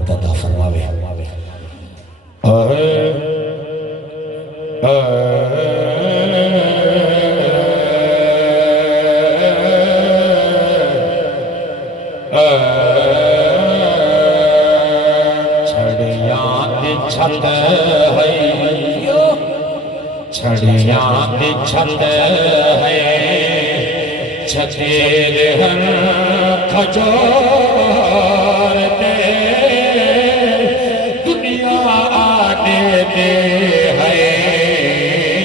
برکت عطا فرماوے چھڑیاں دی چھت ہے چھتیر ہر کھجور دے دنیا آنے دے ہے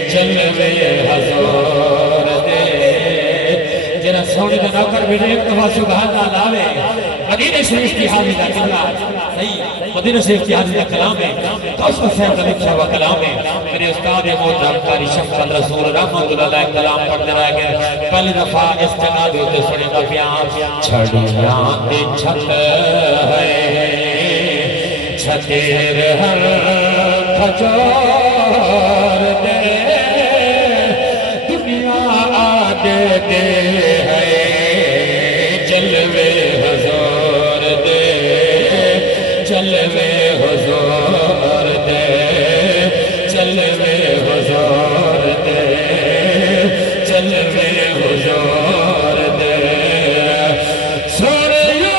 جلوے حضور دے جنہ سوڑی دا نوکر بھی ایک دفعہ سبحان اللہ آوے مدینہ شریف کی حاضر دا کلام صحیح مدینہ شریف کی حاضر دا کلام ہے تو اس کو صحیح کا لکھا ہوا کلام ہے میرے استاد محترم قاری شفقت رسول رحمت اللہ علیہ کلام پڑھتے رہ گئے پہلی دفعہ اس جگہ دے ہوتے سنے کا پیار چھڑیاں دی چھت ہے چھتیر ہر کھجور دے دنیا آنے دے ہے جلوے حضور دے جلوے حضور دے جلوے حضور دے جلوے حضور دے سوریو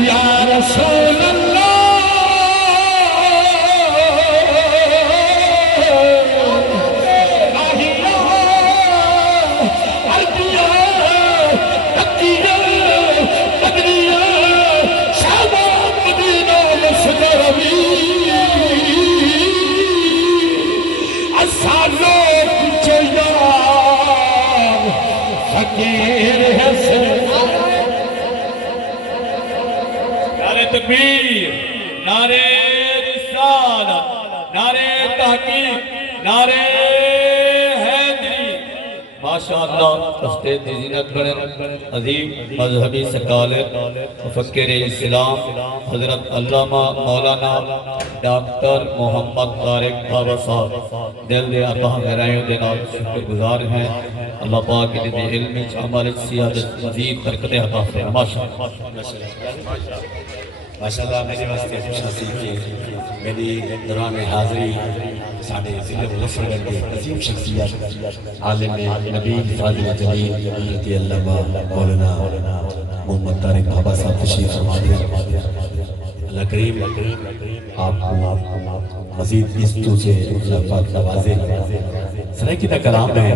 یا رسول اللہ نعرہ تکبیر نعرہ رسالت نعرہ تحقیق نعرہ حیدری ماشاءاللہ اسٹیج دی زینت بڑے عظیم مذہبی سکالر مفکر اسلام حضرت علامہ مولانا ڈاکٹر محمد طارق بابا صاحب دل دے اللہ غیرائیوں دے نال شکر گزار ہیں اللہ پاک کے لئے علمی عمل سیادت مزید برکت عطا فرمائے ماشاءاللہ میرے واسطے خوشنصیب کی میری دوران حاضری ساڑھے ضلع مظفر گڑھ کے عظیم شخصیت عالم نبی فاضل جلیل حضرت علامہ مولانا محمد طارق بابا صاحب تشریف فرما دیں اللہ کریم آپ کو مزید عزتوں سے اللہ پاک نوازے سنائکی تا کلام ہے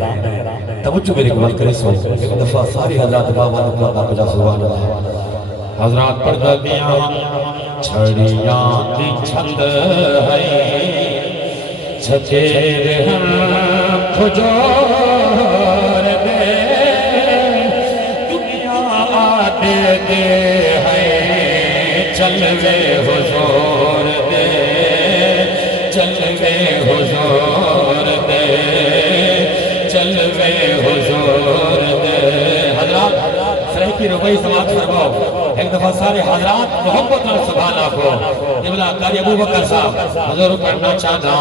توجہ میرے قبل کرے سو ایک دفعہ ساری حضرات بابا نکلا دا پجا سبحان اللہ حضرات پر دبیاں چھڑیاں دی چھت ہے چھتیر ہر کھجور دے دنیا آنے دے ہے جلوے حضور دے جلوے حضور دے جلوے حضور دے حضرات سرح کی ربائی سماعت فرماؤ ایک دفعہ سارے حضرات محبت اور سبحان آکھو جبلا قاری ابو بکر صاحب حضور کرنا چاہتا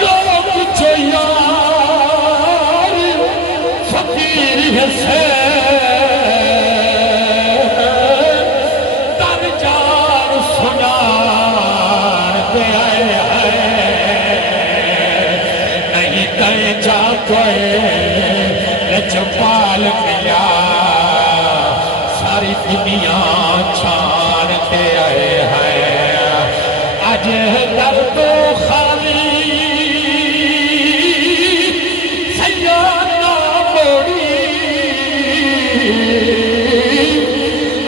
لوگ چیار فقیر حسین در جار سنار دے آئے جا کوئے لجپال میا ساری دنیا چھانتے آئے ہیں آج در تو خالی سیادہ موڑی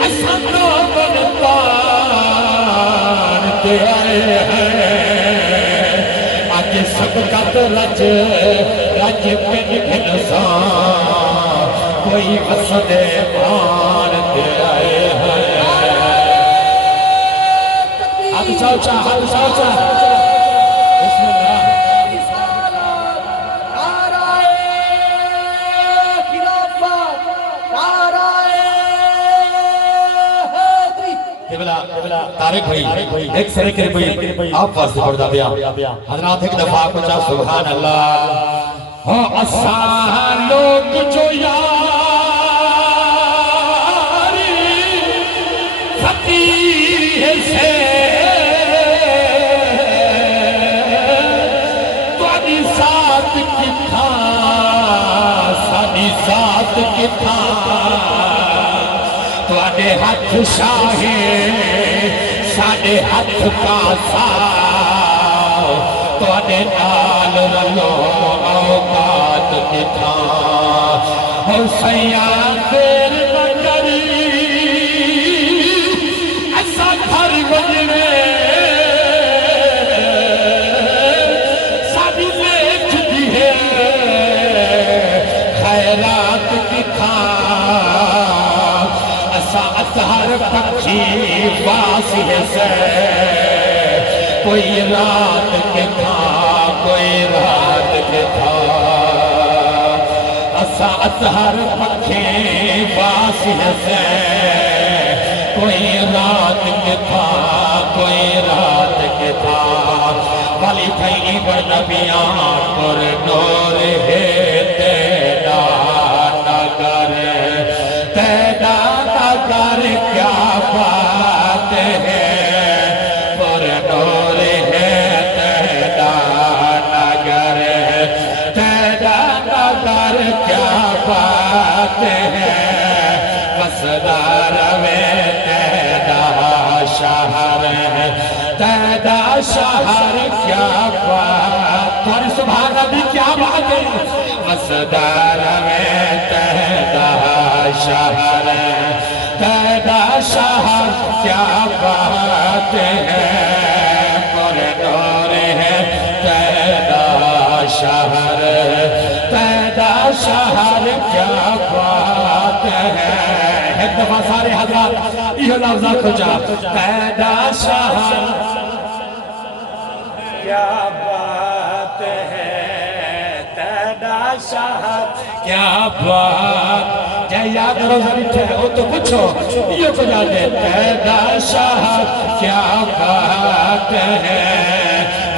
اسانا بنتانتے آئے ہیں آج سبقت رج پن گھنسان کوئی وسد مانتے آئے ہیں ہاتھ سوچا بسم اللہ طارق بھائی ایک سیکنڈ بھائی آپ واسطے پڑھدا پیا حضرات ایک دفعہ کو چاہ سبحان اللہ ہاں اساں لوگ جو یاری فقیر سے تواڈی ذات کی تھا ساڈی ذات کی تھا تواڈے ہاتھ شاہے ساڈے ہاتھ کاسا تواڈے نال رلو اوقات کی تھا حسین دیر بکری ایسا گھر بجنے ساڈی لیٹ دی ہے خیرات کی تھا ہر پکھی واسی سے کوئی رات کے تھا کوئی رات کے تھا اسات ہر پکھی واسی سے کوئی رات کے تھا کوئی رات کے تھا والی بھائی بڑھ نبیاں پر نور ہے تیرا نگر تیرا نگر کیا بات ہے پر نور ہے تیرا نگر تیرا نگر کیا بات ہے مسدار میں تیرا شہر ہے تیرا شہر کیا بات تمہاری سبحان نبی کیا بات ہے مسدار میں تیرا شہر ہے تیرا شہر کیا بات ہے پر نور ہے تیرا شہر تیرا شہر کیا بات ہے ایک دفعہ سارے حضرات یہ لفظات ہو جا تیرا شہر کیا بات ہے تیرا شہر کیا بات جائے یاد روزہ بیٹھے وہ تو پوچھو یہ تو جاتے تیرا شہر کیا بات ہے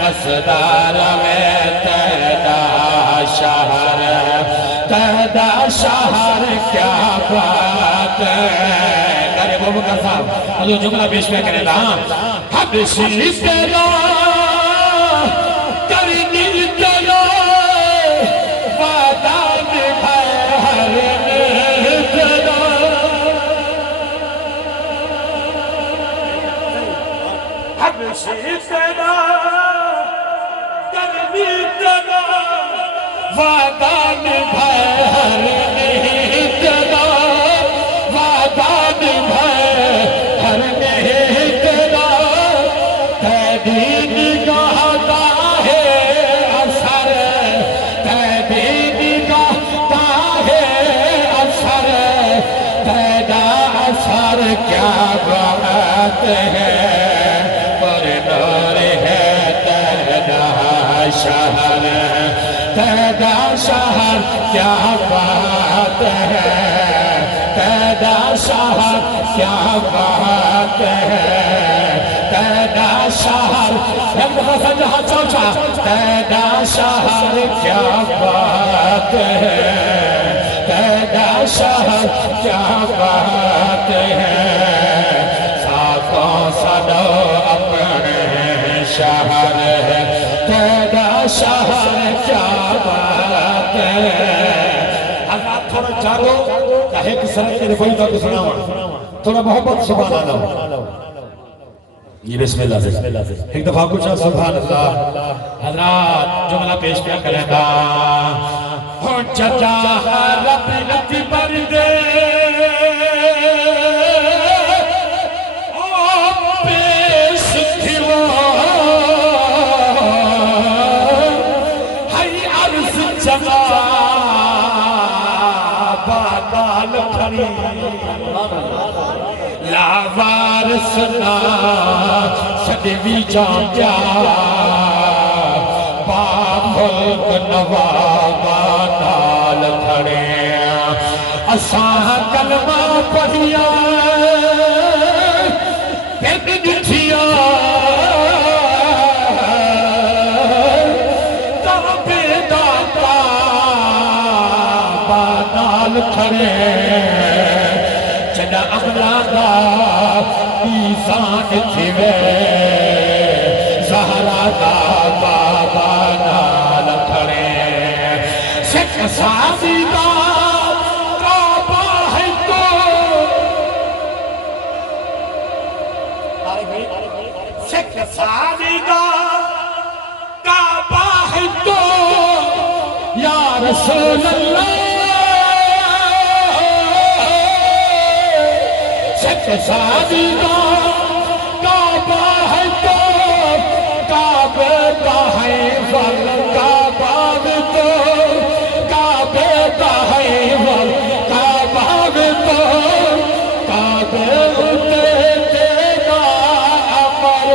مسدار میں تیرا شہر تیرا شہر کیا بات ہے کرے ابو بکر صاحب حضور جملہ پیش میں کرے نا حبشی تیرا کرنی تیرا وعدہ نبھائے ہر تیرا حبشی تیرا کرنی تیرا وعدہ نبھائے ہر تیرا وعدہ نبھائے ہر تیرا تیری نگاہ دا ہے اثر تیری نگاہ دا ہے اثر تیرا اثر کیا بات ہے پر نور ہے تیرا شہر تیرا شہر کیا بات ہے تیرا شہر کیا بات ہے تیرا شہر ایک دفعہ سجہا چوچا تیرا شہر کیا بات ہے تیرا شہر کیا بات ہے ساتوں سدو اپنے شہر ہے تیرا شہر کیا بات ہے حضرات تھوڑا چاہو کہے کہ سرک کے رفائی کا کو سناوا تھوڑا محبت سبحان اللہ یہ بسم اللہ سے ایک دفعہ کچھ سبحان اللہ حضرات جملہ پیش کیا کریں گا ہو چچا رب نتی بردے پیش تھیو ہائی عرض چلا بادال کھڑی لاوارسنا سدوی جان جا ملک نوابا نال کھڑے اساں کلمہ پڑھیا پھر جٹھی نال کھڑے جڑا عملہ دا میزان تھیوے زہرا دا بابا نال کھڑے سکھ سازی دا کعبہ ہے تو سکھ سازی دا کعبہ ہے تو یا رسول اللہ سکھ سازی دا کعبہ ہے تو کعبہ کا ہے ول کعبہ تو کعبہ کا ہے ول کعبہ تو کعبہ اتے تیرا امر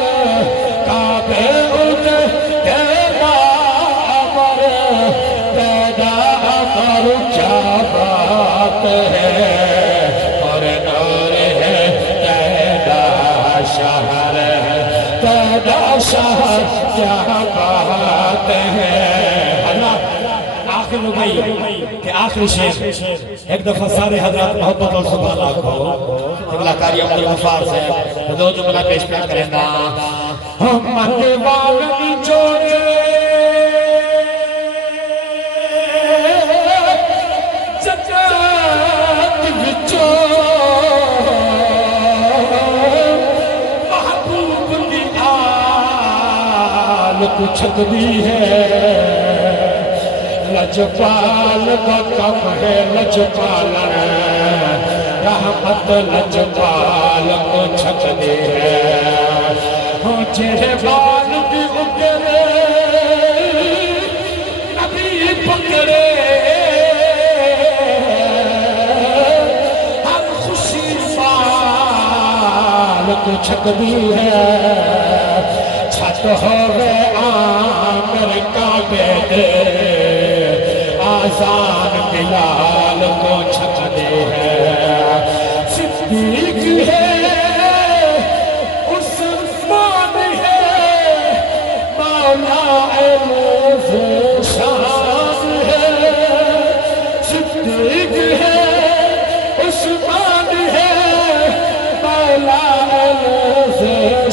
کعبہ اتے تیرا امر تیرا امر کیا بات ہے اور نور ہے تیرا شہر ہے تیرا شہر کیا بات ہے آخر رکھائی کہ آخری شیخ ایک دفعہ سارے حضرات محبت اور سبحان اللہ کو قبلہ کاری عبدالغفار سے دو جملہ پیش پیش کریں گا ہمت والنی جوڑے ججات بچو محبوب کی آل کچھت بھی ہے لجپال کا کم ہے لجپال رحمت لجپال کو چھت دے ہے چہرے بال بھی اگرے نبی پکڑے ہر خوشی بال کو چھت دی ہے چھت ہوئے آمر کعبے دے آزان بلال کو چھت دے ہے صدیق ہے عثمان ہے مولا عروض شان ہے صدیق ہے عثمان ہے مولا عروض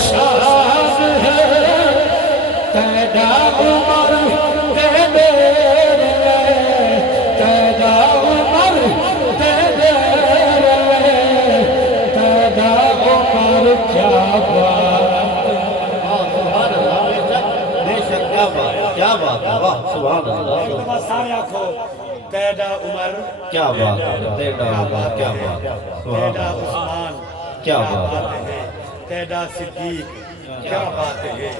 شان ہے تیرا عمر کیا بات ہے واہ سبحان اللہ سارے آنکھوں تیرا عمر کیا بات ہے تیرا عمر کیا بات ہے تیرا عثمان کیا بات ہے تیرا صدیق کیا بات ہے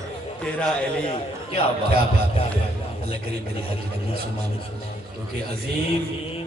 تیرا علی کیا بات ہے اللہ کریم میری حقیقت مسلمان کیونکہ عظیم